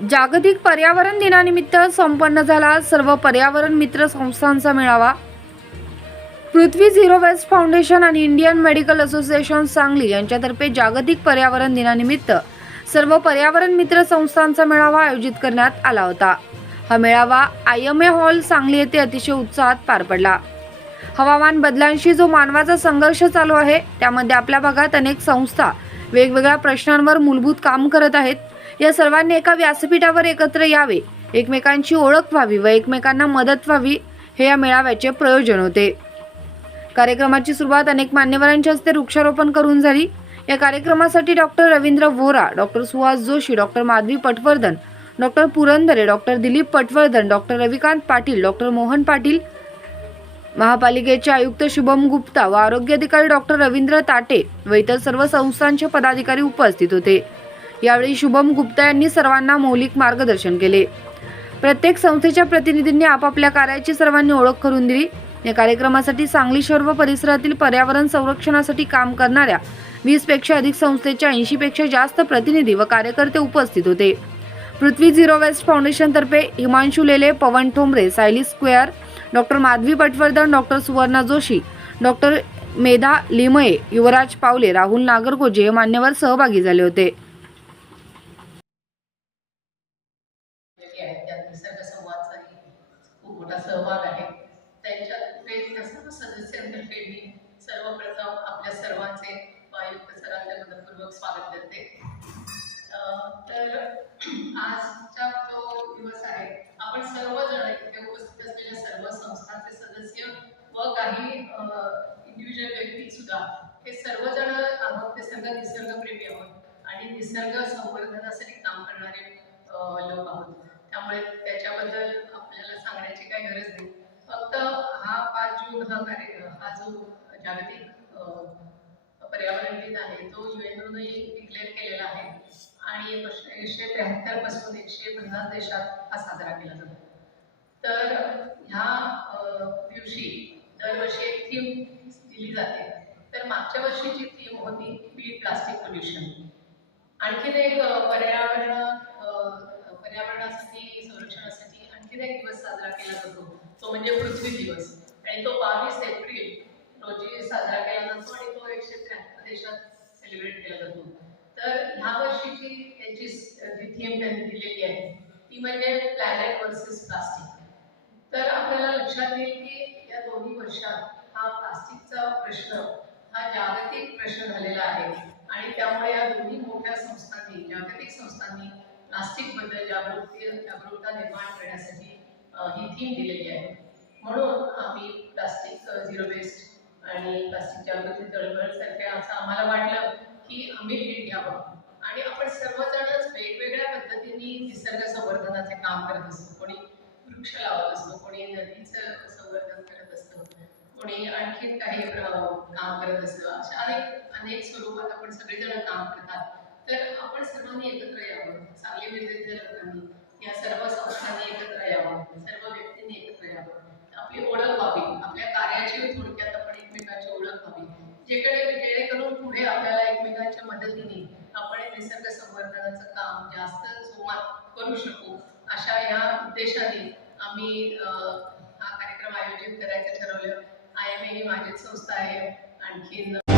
जागतिक पर्यावरण दिनानिमित्त संपन्न झाला सर्व पर्यावरण मित्र संस्थांचा मेळावा. पृथ्वी झिरो वेस्ट फाउंडेशन आणि इंडियन मेडिकल असोसिएशन सांगली यांच्यातर्फे जागतिक पर्यावरण दिनानिमित्त सर्व पर्यावरण मित्र संस्थांचा मेळावा आयोजित करण्यात आला होता. हा मेळावा I M A hall Sangli येथे अतिशय उत्साहात पार पडला. हवामान बदलांशी जो मानवाचा संघर्ष चालू आहे त्यामध्ये आपल्या भागात अनेक संस्था वेगवेगळ्या प्रश्नांवर मूलभूत काम करत आहेत. या सर्वांनी एका व्यासपीठावर एकत्र यावे. एकमेकांची ओळख व्हावी व एकमेकांना मदत व्हावी हे या मेळाव्याचे प्रयोजन होते. कार्यक्रमाची सुरुवात अनेक मान्यवरांच्या हस्ते वृक्षारोपण करून झाली. या कार्यक्रमासाठी doctor Ravindra Vora doctor Suhas Joshi doctor Madhavi Patwardhan doctor Purandare doctor Dilip Patwardhan doctor Ravikant Patil doctor Mohan Patil महापालिकेचे आयुक्त शुभम गुप्ता व आरोग्य अधिकारी डॉक्टर रवींद्र ताटे व इतर सर्व संस्थांचे पदाधिकारी उपस्थित होते. यावेळी शुभम गुप्ता यांनी सर्वांना मौलिक मार्गदर्शन केले. प्रत्येक संस्थेच्या प्रतिनिधींनी आपापल्या कार्याची सर्वांनी ओळख करून दिली. या कार्यक्रमासाठी सांगली शहर व परिसरातील पर्यावरण संरक्षणासाठी काम करणाऱ्या वीसपेक्षा अधिक संस्थेच्या ऐंशी पेक्षा जास्त प्रतिनिधी व कार्यकर्ते उपस्थित होते. पृथ्वी झिरो वेस्ट फाउंडेशनतर्फे हिमांशू लेले पवन Thombare Sayali square doctor Madhavi Patwardhan doctor Suvarna Joshi doctor Medha Limaye Yuvraj Pawale Rahul Nagargoje हे मान्यवर सहभागी झाले होते केलेली आहे त्यात निसर्ग संवादचाही खूप मोठा सहभाग आहे. त्यांच्या त्या सर्व सदस्यांतर्फे मी सर्वप्रथम आपल्या सर्वांचे आयुक्त सरांचे मनपूर्वक स्वागत करते. तर आजचा जो दिवस आहे आपण सर्वजण इथे उपस्थित असलेल्या सर्व संस्थांचे सदस्य व काही इंडिव्हिज्युअल व्यक्ती सुद्धा हे सर्वजण आहोत ते सगळं निसर्गप्रेमी आहोत आणि निसर्ग संवर्धनासाठी काम करणारे लोक आहोत. त्यामुळे त्याच्याबद्दल आपल्याला सांगण्याची काही गरज नाही. फक्त हा पाच जून हा कार्य हा जो जागतिक पर्यावरण दिन आहे तो युएनओने डिक्लेअर केलेला आहे. आणि एकशे त्र्याहत्तरपासून एकशे पन्नास देशात हा साजरा केला जातो. तर ह्या दिवशी दरवर्षी एक थीम दिली जाते. तर मागच्या वर्षीची थीम होती बी प्लास्टिक पोल्युशन. आणखीन एक पर्याय पर्यावरण अ, पर्यावरणासाठी संरक्षणासाठी आणखीन एक दिवस साजरा केला जातो तो म्हणजे पृथ्वी दिवस. आणि तो बावीस एप्रिल रोजी साजरा केला जातो आणि तो एकशे त्र्याहत्तर देशात सेलिब्रेट केला जातो. तर ह्या वर्षीची त्यांची जी थीम त्यांनी दिलेली आहे ती म्हणजे प्लॅनेट वर्सेस प्लास्टिक तर आपल्याला लक्षात येईल की या दोन्ही वर्षात हा प्लास्टिकचा प्रश्न हा जागतिक प्रश्न झालेला आहे. आणि त्यामुळे या दोन्ही मोठ्या संस्थांनी जागतिक संस्थांनी प्लास्टिकबद्दल जागृती जागरूकता निर्माण करण्यासाठी ही थीम दिलेली आहे. म्हणून आम्ही प्लास्टिक झिरो वेस्ट आणि प्लास्टिक जागृती चळवळ सारख्या असं आम्हाला वाटलं की आम्ही लीड घ्यावं. आणि आपण सर्वजणच वेगवेगळ्या पद्धतीने निसर्ग संवर्धनाचे काम करत असतो. कोणी वृक्ष लावत असतो कोणी नदीचं संवर्धन करत असतं कोणी आणखीन काही काम करत असतं. अशा अनेक अनेक स्वरूपात आपण सगळेजण काम करतात. तर आपण सर्वांनी एकत्र यावं. सांगली विद्यार्थी लोकांनी या सर्व संस्थांनी एकत्र यावं सर्व व्यक्तींनी एकत्र यावं आपली ओळख व्हावी आपल्या कार्याची थोडक्यात आपण एकमेकांची ओळख व्हावी जेकडे जेणेकरून पुढे आपल्याला एकमेकांच्या मदतीने आपण निसर्ग संवर्धनाचं काम जास्त जोमात करू शकू. अशा या उद्देशाने आम्ही अं, हा कार्यक्रम आयोजित करायचं ठरवलं. आय एम ए ही माझीच संस्था आहे. आणखीन